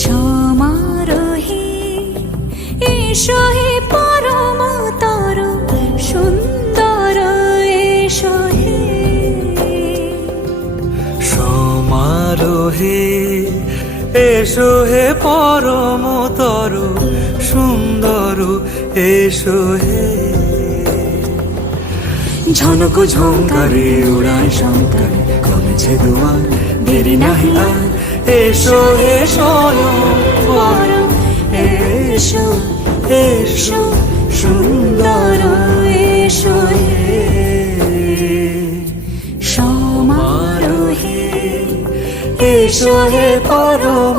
সমারোহে এসো হে পরমতর সুন্দর এসো হে। সমারোহে এসো হে পরমতর সুন্দর এসো হে। ঝনক ঝঙ্কারে উড়ায় শঙ্কার কমেছে দুয়ার দেরি নাহি আর। এসো হে স্বয়ং এসো এসো সুন্দর এসো হে। সমারোহে এসো হে পরম